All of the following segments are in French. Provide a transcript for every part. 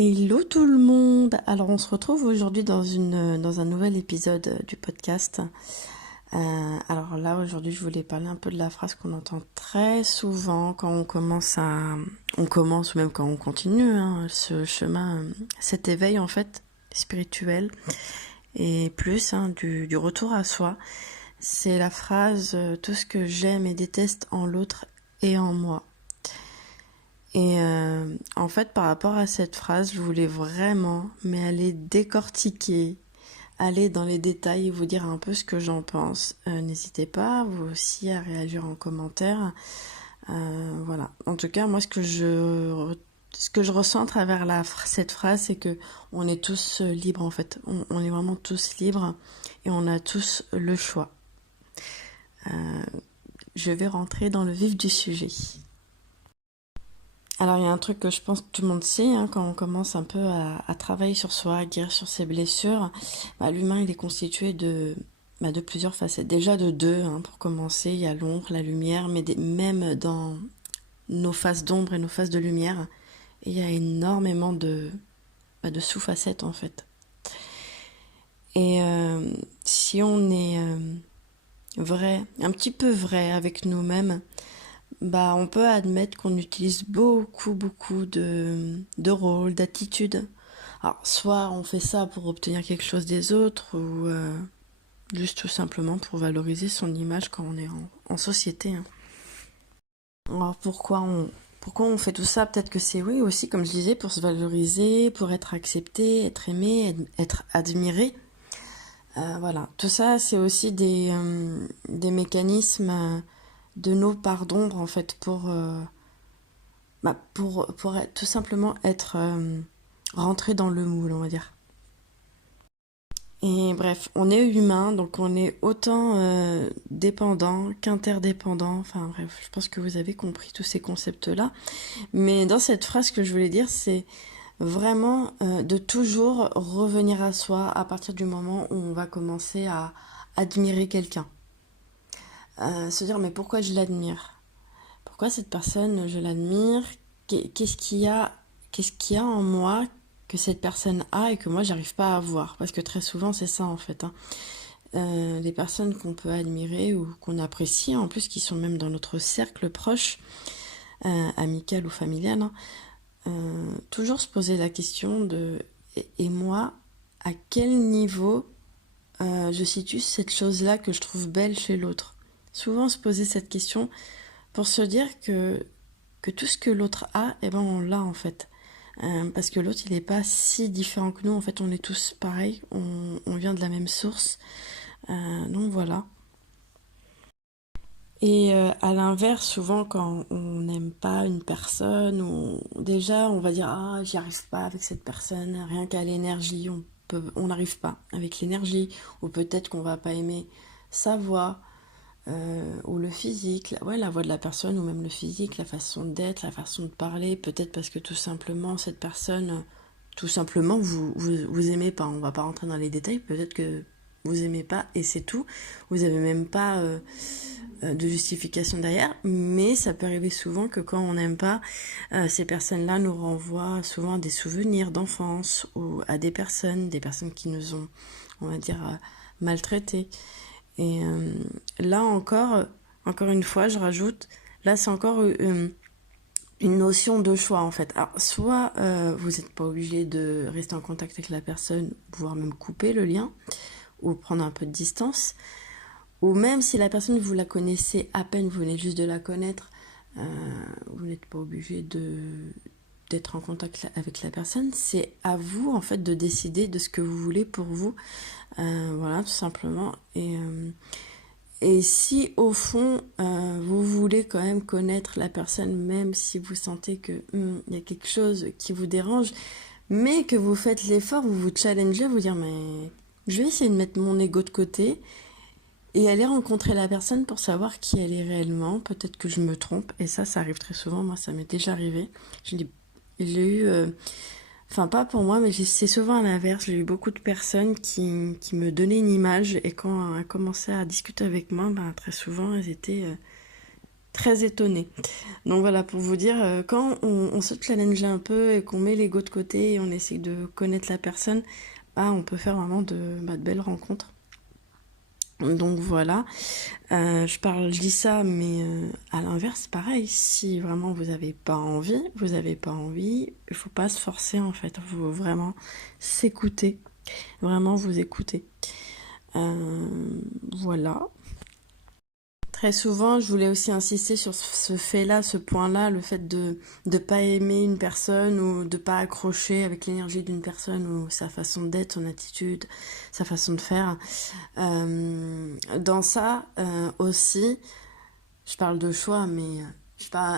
Hello tout le monde! Alors on se retrouve aujourd'hui dans un nouvel épisode du podcast. Alors là aujourd'hui je voulais parler un peu de la phrase qu'on entend très souvent quand on commence ou même quand on continue ce chemin, cet éveil en fait spirituel et plus du retour à soi. C'est la phrase tout ce que j'aime et déteste en l'autre et en moi. Et en fait, par rapport à cette phrase, je voulais vraiment, mais aller décortiquer, aller dans les détails et vous dire un peu ce que j'en pense. N'hésitez pas, vous aussi, à réagir en commentaire. Voilà. En tout cas, moi, ce que je ressens à travers cette phrase, c'est que on est tous libres, en fait. On est vraiment tous libres et on a tous le choix. Je vais rentrer dans le vif du sujet. Alors il y a un truc que je pense que tout le monde sait, quand on commence un peu à travailler sur soi, à guérir sur ses blessures, l'humain il est constitué de plusieurs facettes. Déjà de deux, pour commencer, il y a l'ombre, la lumière, mais même dans nos faces d'ombre et nos faces de lumière, il y a énormément de sous-facettes en fait. Et si on est vrai, un petit peu vrai avec nous-mêmes, on peut admettre qu'on utilise beaucoup de rôles, d'attitudes. Alors, soit on fait ça pour obtenir quelque chose des autres, ou juste tout simplement pour valoriser son image quand on est en société. Alors, pourquoi on fait tout ça? Peut-être que c'est, oui, aussi, comme je disais, pour se valoriser, pour être accepté, être aimé, être admiré. Voilà, tout ça, c'est aussi des mécanismes de nos parts d'ombre, en fait, pour tout simplement être rentré dans le moule, on va dire. Et bref, on est humain, donc on est autant dépendant qu'interdépendant. Enfin bref, je pense que vous avez compris tous ces concepts-là. Mais dans cette phrase, ce que je voulais dire, c'est vraiment de toujours revenir à soi à partir du moment où on va commencer à admirer quelqu'un. Se dire, mais pourquoi je l'admire? Pourquoi cette personne, je l'admire? Qu'est-ce qu'il y a en moi que cette personne a et que moi j'arrive pas à voir? Parce que très souvent c'est ça en fait. Les personnes qu'on peut admirer ou qu'on apprécie, en plus qui sont même dans notre cercle proche, amical ou familial, toujours se poser la question de et moi, à quel niveau je situe cette chose-là que je trouve belle chez l'autre? Souvent se poser cette question pour se dire que tout ce que l'autre a, on l'a en fait. Parce que l'autre, il n'est pas si différent que nous. En fait, on est tous pareils. On vient de la même source. Donc voilà. Et à l'inverse, souvent quand on n'aime pas une personne, déjà on va dire ah j'y arrive pas avec cette personne, rien qu'à l'énergie, on n'arrive pas avec l'énergie, ou peut-être qu'on va pas aimer sa voix, ou le physique, la voix de la personne, ou même le physique, la façon d'être, la façon de parler, peut-être parce que tout simplement cette personne, tout simplement vous aimez pas. On va pas rentrer dans les détails, peut-être que vous aimez pas et c'est tout. Vous avez même pas de justification derrière, mais ça peut arriver souvent que quand on n'aime pas, ces personnes-là nous renvoient souvent à des souvenirs d'enfance ou à des personnes qui nous ont, on va dire, maltraités. Et là encore une fois, je rajoute, là c'est encore une notion de choix en fait. Alors soit vous n'êtes pas obligé de rester en contact avec la personne, voire même couper le lien, ou prendre un peu de distance, ou même si la personne vous la connaissez à peine, vous venez juste de la connaître, vous n'êtes pas obligé d'être en contact avec la personne. C'est à vous en fait de décider de ce que vous voulez pour vous. Voilà, tout simplement. Et si au fond vous voulez quand même connaître la personne, même si vous sentez que y a quelque chose qui vous dérange, mais que vous faites l'effort, vous vous challengez, vous dire mais je vais essayer de mettre mon ego de côté et aller rencontrer la personne pour savoir qui elle est réellement. Peut-être que je me trompe, et ça arrive très souvent. Moi, ça m'est déjà arrivé. J'ai eu, enfin pas pour moi, mais c'est souvent à l'inverse. J'ai eu beaucoup de personnes qui me donnaient une image, et quand elles commençaient à discuter avec moi, très souvent elles étaient très étonnée. Donc voilà, pour vous dire, quand on se challenge un peu et qu'on met l'ego de côté et on essaie de connaître la personne, bah, on peut faire vraiment de belles rencontres. Donc voilà, je dis ça, mais à l'inverse, pareil, si vraiment vous avez pas envie, il faut pas se forcer en fait, il faut vraiment s'écouter, vraiment vous écouter. Voilà. Très souvent, je voulais aussi insister sur ce fait-là, ce point-là, le fait de ne pas aimer une personne ou de pas accrocher avec l'énergie d'une personne ou sa façon d'être, son attitude, sa façon de faire. Dans ça aussi, je parle de choix, mais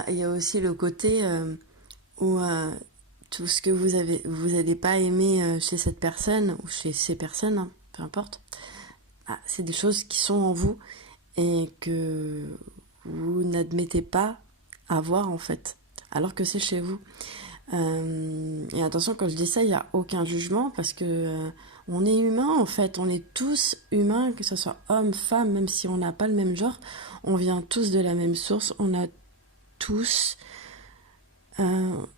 il y a aussi le côté où tout ce que vous n'allez pas aimer chez cette personne ou chez ces personnes, hein, peu importe, c'est des choses qui sont en vous et que vous n'admettez pas avoir en fait, alors que c'est chez vous. Et attention, quand je dis ça, il n'y a aucun jugement parce que on est humain en fait, on est tous humains, que ce soit homme, femme, même si on n'a pas le même genre, on vient tous de la même source, on a tous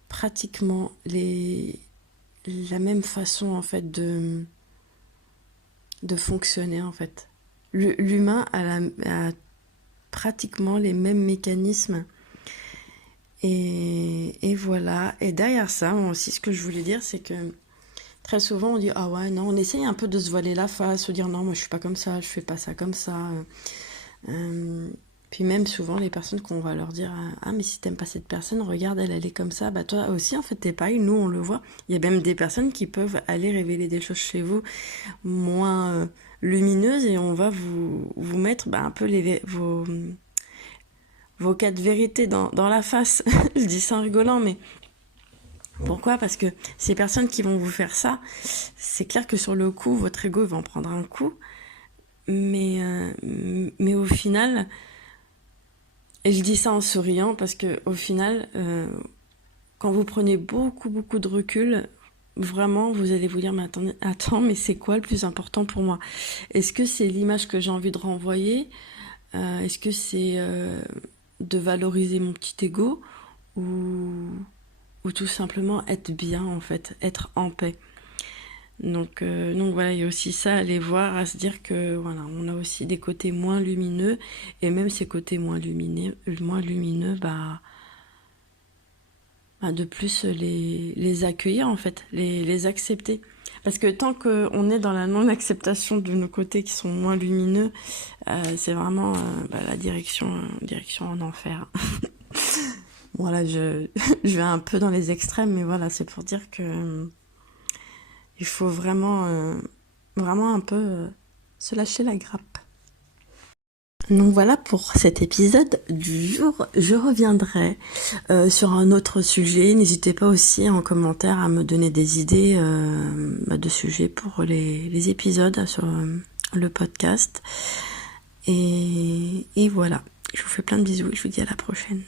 pratiquement la même façon en fait de fonctionner en fait. L'humain a pratiquement les mêmes mécanismes. Et voilà. Et derrière ça, moi aussi, ce que je voulais dire, c'est que très souvent, on dit, ah ouais, non, on essaye un peu de se voiler la face, se dire, non, moi, je suis pas comme ça, je fais pas ça comme ça. Puis même souvent, les personnes qu'on va leur dire, ah, mais si t'aimes pas cette personne, regarde, elle est comme ça. Bah, toi aussi, en fait, t'es pareil. Nous, on le voit. Il y a même des personnes qui peuvent aller révéler des choses chez vous moins lumineuses et on va vous mettre un peu vos quatre vérités dans la face. Je dis ça en rigolant, mais pourquoi? Parce que ces personnes qui vont vous faire ça, c'est clair que sur le coup, votre ego va en prendre un coup, mais au final, et je dis ça en souriant parce que au final, quand vous prenez beaucoup de recul, vraiment, vous allez vous dire, mais attends, mais c'est quoi le plus important pour moi? Est-ce que c'est l'image que j'ai envie de renvoyer? Est-ce que c'est de valoriser mon petit ego ou, ou tout simplement être bien en fait, être en paix. Donc voilà, il y a aussi ça à aller voir, à se dire que voilà, on a aussi des côtés moins lumineux et même ces côtés moins lumineux, de plus les accueillir en fait, les accepter. Parce que tant qu'on est dans la non-acceptation de nos côtés qui sont moins lumineux, c'est vraiment la direction en enfer. Voilà, je vais un peu dans les extrêmes, mais voilà, c'est pour dire que il faut vraiment un peu se lâcher la grappe. Donc voilà pour cet épisode du jour. Je reviendrai sur un autre sujet. N'hésitez pas aussi en commentaire à me donner des idées de sujets pour les épisodes sur le podcast. Et voilà, je vous fais plein de bisous et je vous dis à la prochaine.